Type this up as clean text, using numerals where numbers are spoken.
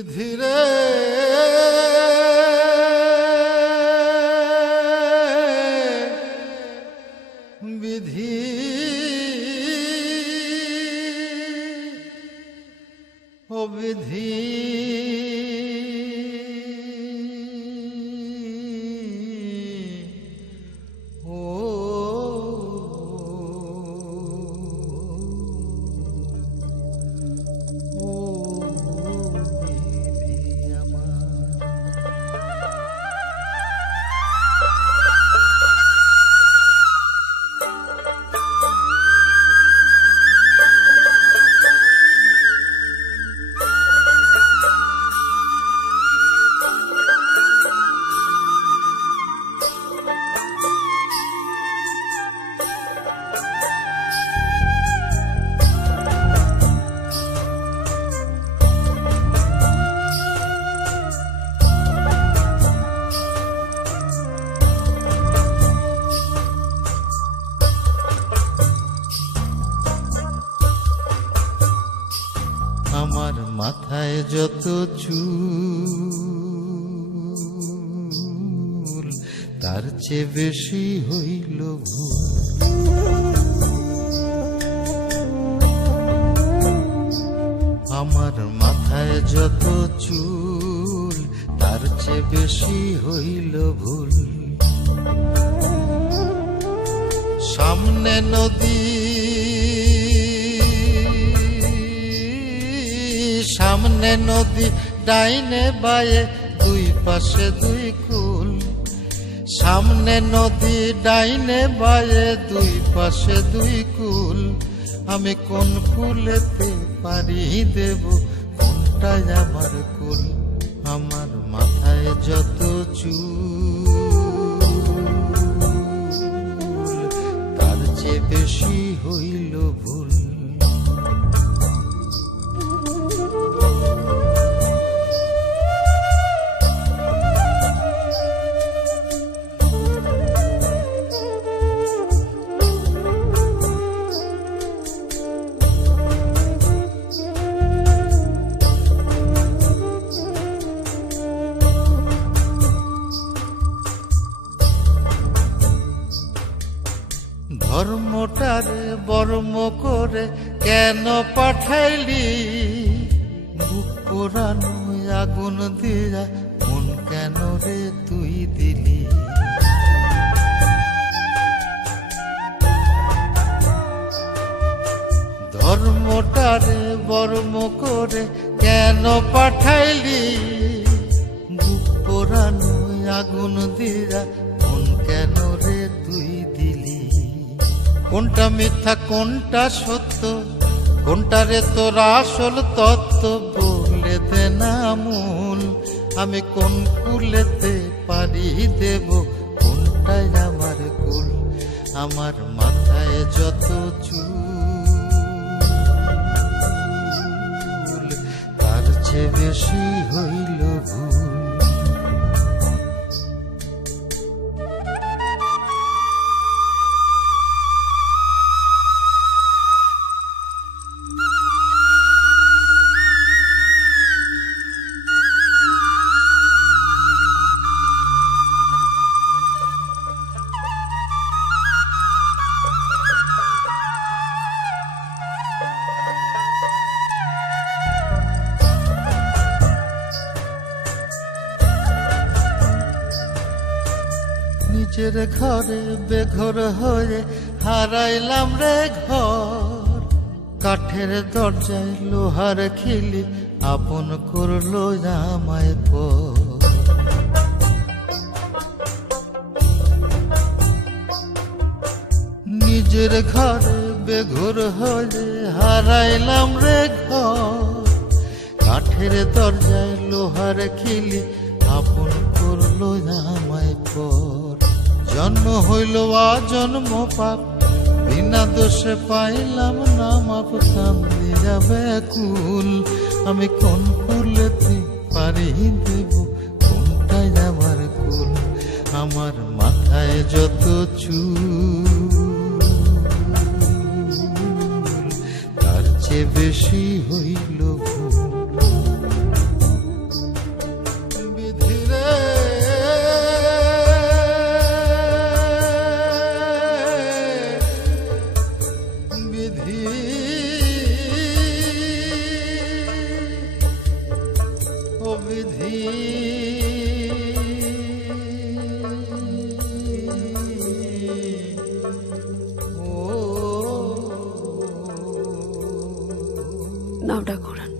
বিধিরে বিধি ও বিধি আমার মাথায় যত চুল তার চেয়ে বেশি হইল ভুল। আমার মাথায় যত চুল তার চেয়ে বেশি হইল ভুল। সামনে নদী সামনে নদী ডাইনে বায়ে দুই পাশে দুই কুল। সামনে নদী ডাইনে বায়ে দুই পাশে দুই কুল। আমি কোন কুলেতে পারি দেব কোনটাই আমার কুল। আমার মাথায় যত চুল তার চেয়ে বেশি হইল ভুল। ধর্মটারে বর্ম করে কেন পাঠাইলি? বুক পোড়ানো আগুন দিয়া মন কেন রে তুই দিলি? ধর্মটারে বর্ম করে কেন পাঠাইলি? বুক পোড়ানো আগুন দিয়া মন কেন রে তুই দিলি? কোনটা মিথ্যা কোনটা সত্য, কোনটা রে তোর আসল তত্ত্ব বলে দে না মূল। আমি কোন কুলেতে পারি দেব কোনটাই আমার কুল। আমার মাথায় যত চুল তার চেয়ে বেশি হইল ভুল। নিজের ঘরে বেঘর হয়ে হারাইলাম রে ঘর। কাঠের দরজায় লোহার খিলি আপন করলো আমায় পর। নিজের ঘরে বেঘর হয়ে হারাইলাম রে ঘর। কাঠের দরজায় লোহার খিলি আপন করলো আমায় পর। জন্ম হইল জন্ম পাপ, বিনা দোষে পাইলাম না মাপ। কান্দি যাবে কুল, আমি কোন কুলেতে পারি দেব কোনটাই আমার কুল। আমার মাথায় যত চুল তার চেয়ে বেশি হইল ভুল। নাও ডাক ওড়ান।